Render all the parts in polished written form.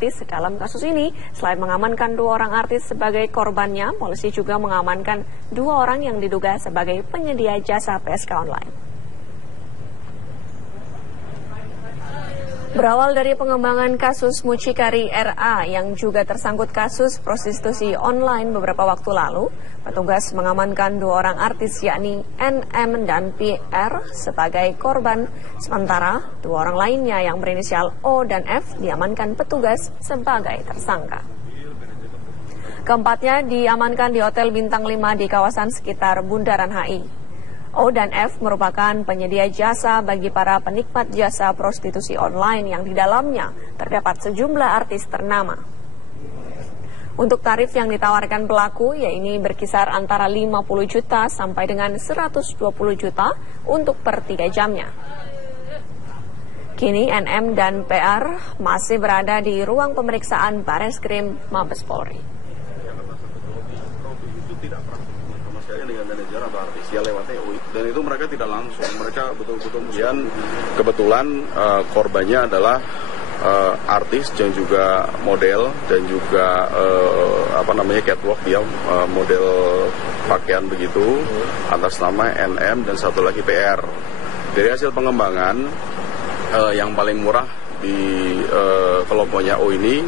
artis dalam kasus ini. Selain mengamankan 2 orang artis sebagai korbannya, polisi juga mengamankan 2 orang yang diduga sebagai penyedia jasa PSK online. Berawal dari pengembangan kasus Mucikari RA yang juga tersangkut kasus prostitusi online beberapa waktu lalu, petugas mengamankan 2 orang artis yakni NM dan PR sebagai korban, sementara 2 orang lainnya yang berinisial O dan F diamankan petugas sebagai tersangka. Keempatnya diamankan di Hotel Bintang 5 di kawasan sekitar Bundaran HI. O dan F merupakan penyedia jasa bagi para penikmat jasa prostitusi online yang di dalamnya terdapat sejumlah artis ternama. Untuk tarif yang ditawarkan pelaku, yaitu berkisar antara 50 juta sampai dengan 120 juta untuk per 3 jamnya. Kini NM dan PR masih berada di ruang pemeriksaan Bareskrim Mabes Polri. Dengan manajer atau artis ya lewat UI, dan itu mereka tidak langsung, mereka betul-betul kebetulan korbannya adalah artis dan juga model dan juga catwalk, dia model pakaian begitu atas nama NM dan satu lagi PR. Dari hasil pengembangan yang paling murah di kelompoknya O ini,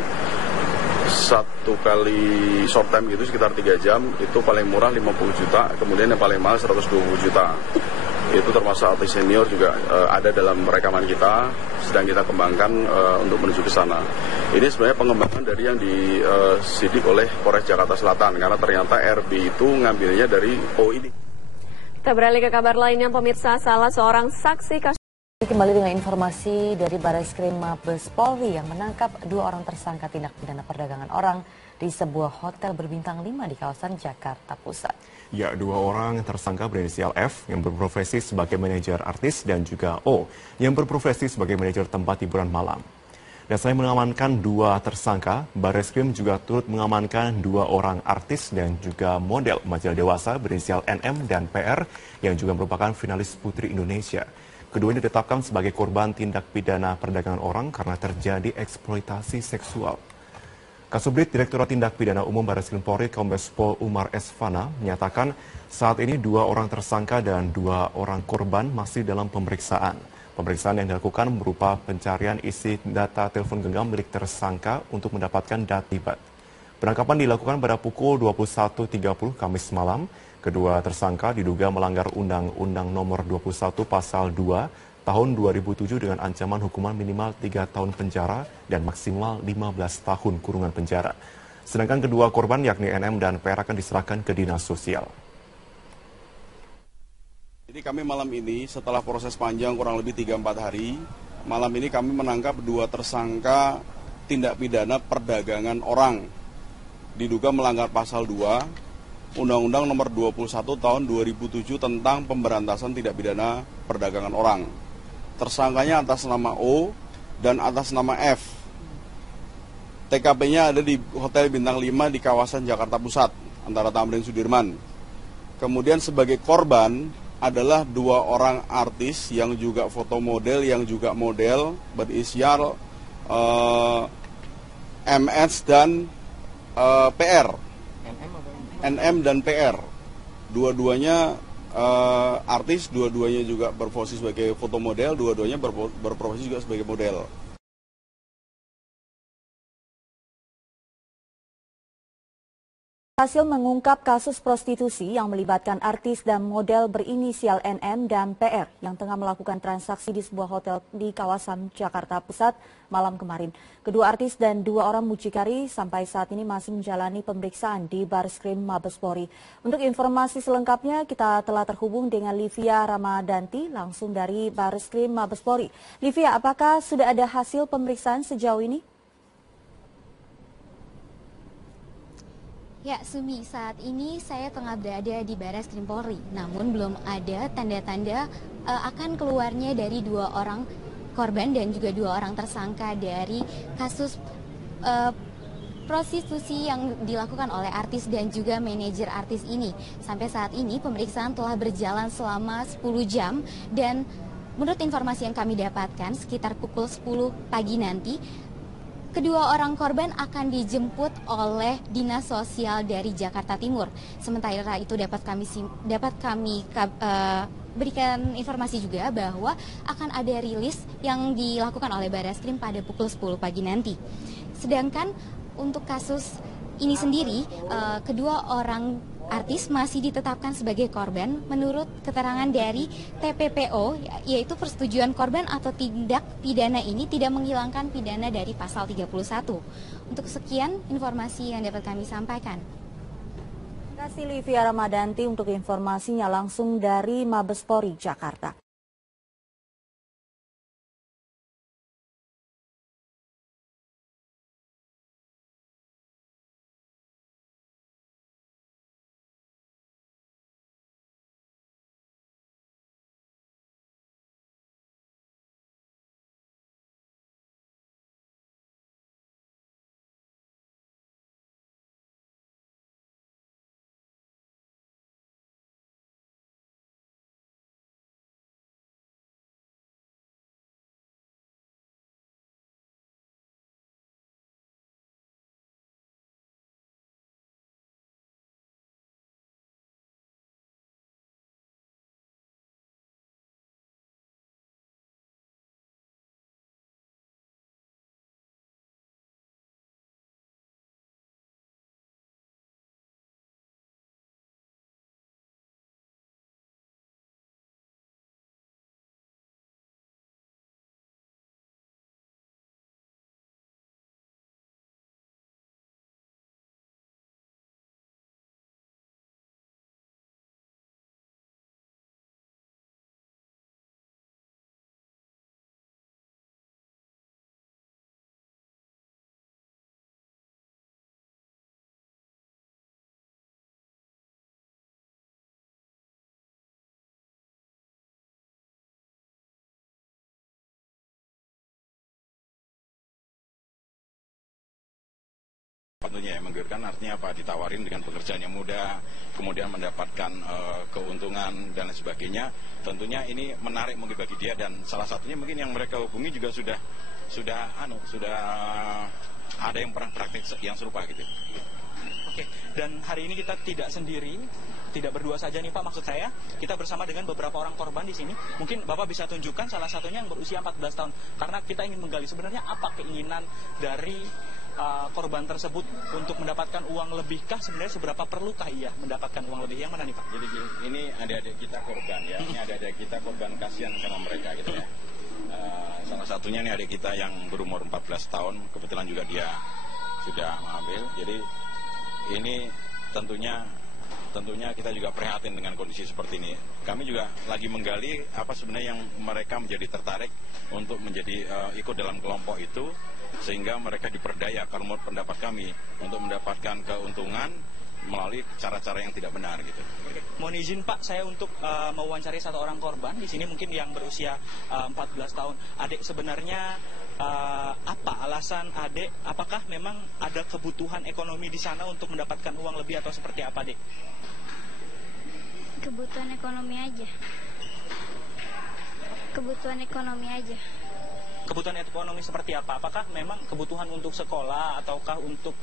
1 kali short time gitu sekitar 3 jam itu paling murah 50 juta, kemudian yang paling mahal 120 juta. Itu termasuk artis senior juga ada dalam rekaman kita, sedang kita kembangkan untuk menuju ke sana. Ini sebenarnya pengembangan dari yang disidik oleh Polres Jakarta Selatan, karena ternyata RB itu ngambilnya dari O ini. Kita beralih ke kabar lainnya, pemirsa. Salah seorang saksi kasus kembali dengan informasi dari Bareskrim Mabes Polri yang menangkap 2 orang tersangka tindak pidana perdagangan orang di sebuah hotel berbintang 5 di kawasan Jakarta Pusat. Ya, 2 orang tersangka berinisial F yang berprofesi sebagai manajer artis dan juga O yang berprofesi sebagai manajer tempat hiburan malam. Dan selain mengamankan 2 tersangka, Bareskrim juga turut mengamankan 2 orang artis dan juga model majalah dewasa berinisial NM dan PR yang juga merupakan finalis Putri Indonesia. Keduanya ditetapkan sebagai korban tindak pidana perdagangan orang karena terjadi eksploitasi seksual. Kasubdit Direktorat Tindak Pidana Umum Bareskrim Polri Kombes Pol Umar Esfana menyatakan saat ini 2 orang tersangka dan 2 orang korban masih dalam pemeriksaan. Pemeriksaan yang dilakukan berupa pencarian isi data telepon genggam milik tersangka untuk mendapatkan data terlibat. Penangkapan dilakukan pada pukul 21.30 Kamis malam. Kedua tersangka diduga melanggar Undang-Undang Nomor 21 Pasal 2 Tahun 2007 dengan ancaman hukuman minimal 3 tahun penjara dan maksimal 15 tahun kurungan penjara. Sedangkan kedua korban yakni NM dan PR akan diserahkan ke Dinas Sosial. Jadi kami malam ini setelah proses panjang kurang lebih 3-4 hari, malam ini kami menangkap 2 tersangka tindak pidana perdagangan orang. Diduga melanggar Pasal 2 Undang-Undang Nomor 21 Tahun 2007 tentang pemberantasan tindak pidana perdagangan orang. Tersangkanya atas nama O dan atas nama F. TKP-nya ada di Hotel Bintang 5 di kawasan Jakarta Pusat, antara Tamrin Sudirman. Kemudian sebagai korban adalah 2 orang artis yang juga foto model, yang juga model, berinisial MS dan PR. NM dan PR, dua-duanya artis, dua-duanya juga berprofesi sebagai foto model, dua-duanya berprofesi juga sebagai model. Hasil mengungkap kasus prostitusi yang melibatkan artis dan model berinisial NM dan PR yang tengah melakukan transaksi di sebuah hotel di kawasan Jakarta Pusat malam kemarin. Kedua artis dan 2 orang mucikari sampai saat ini masih menjalani pemeriksaan di Bareskrim Mabes Polri. Untuk informasi selengkapnya kita telah terhubung dengan Livia Ramadanti langsung dari Bareskrim Mabes Polri. Livia, apakah sudah ada hasil pemeriksaan sejauh ini? Ya, Sumi, saat ini saya tengah berada di Bareskrim Polri, namun belum ada tanda-tanda akan keluarnya dari 2 orang korban dan juga 2 orang tersangka dari kasus prostitusi yang dilakukan oleh artis dan juga manajer artis ini. Sampai saat ini pemeriksaan telah berjalan selama 10 jam dan menurut informasi yang kami dapatkan sekitar pukul 10 pagi nanti Kedua orang korban akan dijemput oleh Dinas Sosial dari Jakarta Timur. Sementara itu dapat kami berikan informasi juga bahwa akan ada rilis yang dilakukan oleh Barreskrim pada pukul 10 pagi nanti. Sedangkan untuk kasus ini sendiri, kedua orang artis masih ditetapkan sebagai korban menurut keterangan dari TPPO, yaitu persetujuan korban atau tindak pidana ini tidak menghilangkan pidana dari pasal 31. Untuk sekian informasi yang dapat kami sampaikan. Terima kasih Livia Ramadanti untuk informasinya langsung dari Mabespori, Jakarta. Tentunya yang menggiurkan artinya apa? Ditawarin dengan pekerjaan yang mudah, kemudian mendapatkan keuntungan dan lain sebagainya. Tentunya ini menarik mungkin bagi dia, dan salah satunya mungkin yang mereka hubungi juga sudah ada yang pernah praktik yang serupa gitu. Oke, dan hari ini kita tidak sendiri, tidak berdua saja nih Pak, maksud saya kita bersama dengan beberapa orang korban di sini. Mungkin Bapak bisa tunjukkan salah satunya yang berusia 14 tahun, karena kita ingin menggali sebenarnya apa keinginan dari korban tersebut untuk mendapatkan uang lebihkah, sebenarnya seberapa perlukah ia mendapatkan uang lebih? Yang mana nih Pak? Jadi ini adik-adik kita korban ya, ini adik-adik kita korban, kasihan sama mereka gitu ya. Salah satunya nih adik kita yang berumur 14 tahun, kebetulan juga dia sudah mengambil. Jadi ini tentunya kita juga prihatin dengan kondisi seperti ini. Kami juga lagi menggali apa sebenarnya yang mereka menjadi tertarik untuk menjadi ikut dalam kelompok itu, sehingga mereka diperdaya kalau menurut pendapat kami untuk mendapatkan keuntungan melalui cara-cara yang tidak benar gitu. Mohon izin Pak, saya untuk mewawancari satu orang korban di sini mungkin yang berusia 14 tahun. Adik sebenarnya apa alasan adik? Apakah memang ada kebutuhan ekonomi di sana untuk mendapatkan uang lebih atau seperti apa, Dek? Kebutuhan ekonomi aja. Kebutuhan ekonomi aja. Kebutuhan ekonomi seperti apa? Apakah memang kebutuhan untuk sekolah ataukah untuk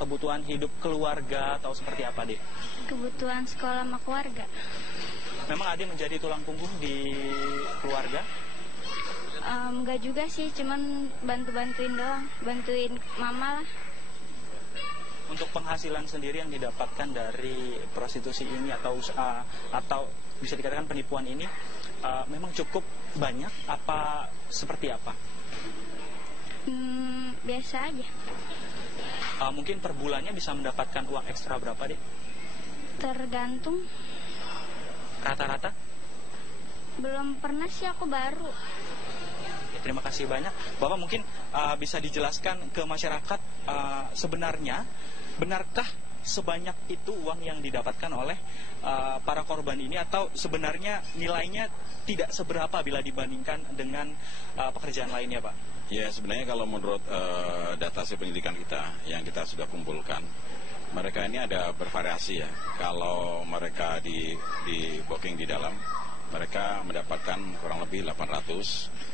kebutuhan hidup keluarga atau seperti apa, Dek? Kebutuhan sekolah sama keluarga. Memang adik menjadi tulang punggung di keluarga? Enggak juga sih, cuman bantu-bantuin doang, bantuin mama lah. Untuk penghasilan sendiri yang didapatkan dari prostitusi ini atau bisa dikatakan penipuan ini memang cukup banyak apa seperti apa? Biasa aja. Mungkin per bulannya bisa mendapatkan uang ekstra berapa, Dek? Tergantung. Rata-rata? Belum pernah sih, aku baru. Terima kasih banyak. Bapak mungkin bisa dijelaskan ke masyarakat sebenarnya benarkah sebanyak itu uang yang didapatkan oleh para korban ini, atau sebenarnya nilainya tidak seberapa bila dibandingkan dengan pekerjaan lainnya, Pak? Ya, sebenarnya kalau menurut data hasil penyidikan kita yang kita sudah kumpulkan, mereka ini ada bervariasi ya. Kalau mereka di booking di dalam, mereka mendapatkan kurang lebih 800.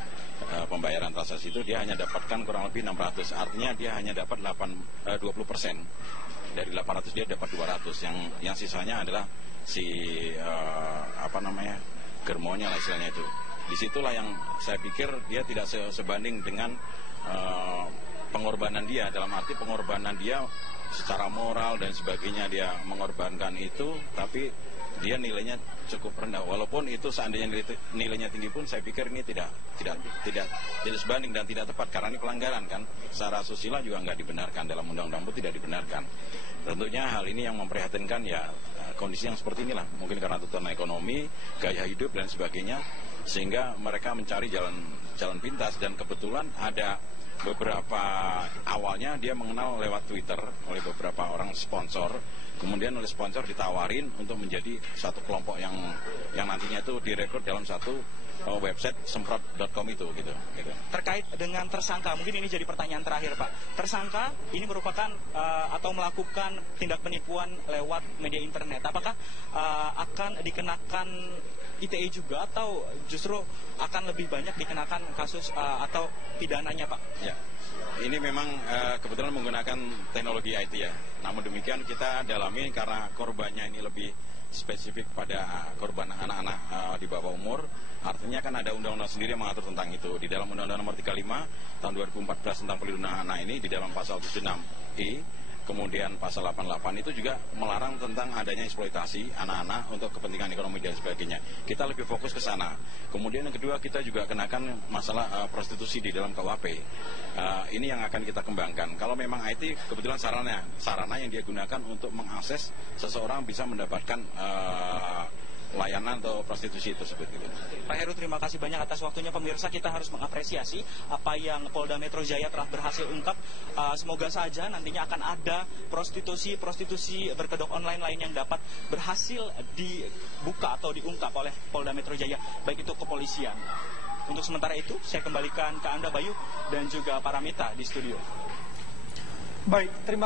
pembayaran transaksi itu dia hanya dapatkan kurang lebih 600, artinya dia hanya dapat 20%. Dari 800 dia dapat 200, yang sisanya adalah si germonya lah istilahnya itu. Disitulah yang saya pikir dia tidak sebanding dengan pengorbanan dia, dalam arti pengorbanan dia secara moral dan sebagainya, dia mengorbankan itu, tapi dia nilainya cukup rendah. Walaupun itu seandainya nilainya tinggi pun, saya pikir ini tidak sebanding dan tidak tepat, karena ini pelanggaran kan. Secara asusila juga nggak dibenarkan, dalam undang-undang pun tidak dibenarkan. Tentunya hal ini yang memprihatinkan ya, kondisi yang seperti inilah, mungkin karena tuntutan ekonomi, gaya hidup dan sebagainya, sehingga mereka mencari jalan pintas. Dan kebetulan ada beberapa, awalnya dia mengenal lewat Twitter oleh beberapa orang sponsor, kemudian oleh sponsor ditawarin untuk menjadi satu kelompok yang nantinya itu direkrut dalam satu website semprot.com itu gitu. Terkait dengan tersangka, mungkin ini jadi pertanyaan terakhir Pak. Tersangka ini merupakan atau melakukan tindak penipuan lewat media internet. Apakah akan dikenakan ITE juga, atau justru akan lebih banyak dikenakan kasus atau pidananya Pak? Ya, ini memang kebetulan menggunakan teknologi IT ya. Namun demikian kita dalami karena korbannya ini lebih spesifik pada korban anak-anak di bawah umur. Artinya kan ada undang-undang sendiri yang mengatur tentang itu. Di dalam Undang-Undang Nomor 35 tahun 2014 tentang perlindungan anak ini, di dalam pasal 76I, kemudian pasal 88 itu juga melarang tentang adanya eksploitasi anak-anak untuk kepentingan ekonomi dan sebagainya. Kita lebih fokus ke sana. Kemudian yang kedua, kita juga kenakan masalah prostitusi di dalam KUHP. Ini yang akan kita kembangkan. Kalau memang IT, kebetulan sarana yang dia gunakan untuk mengakses seseorang bisa mendapatkan layanan atau prostitusi tersebut. Pak Heru, terima kasih banyak atas waktunya. Pemirsa, kita harus mengapresiasi apa yang Polda Metro Jaya telah berhasil ungkap. Semoga saja nantinya akan ada prostitusi berkedok online lain yang dapat berhasil dibuka atau diungkap oleh Polda Metro Jaya, baik itu kepolisian. Untuk sementara itu, saya kembalikan ke Anda Bayu dan juga Paramita di studio. Baik, terima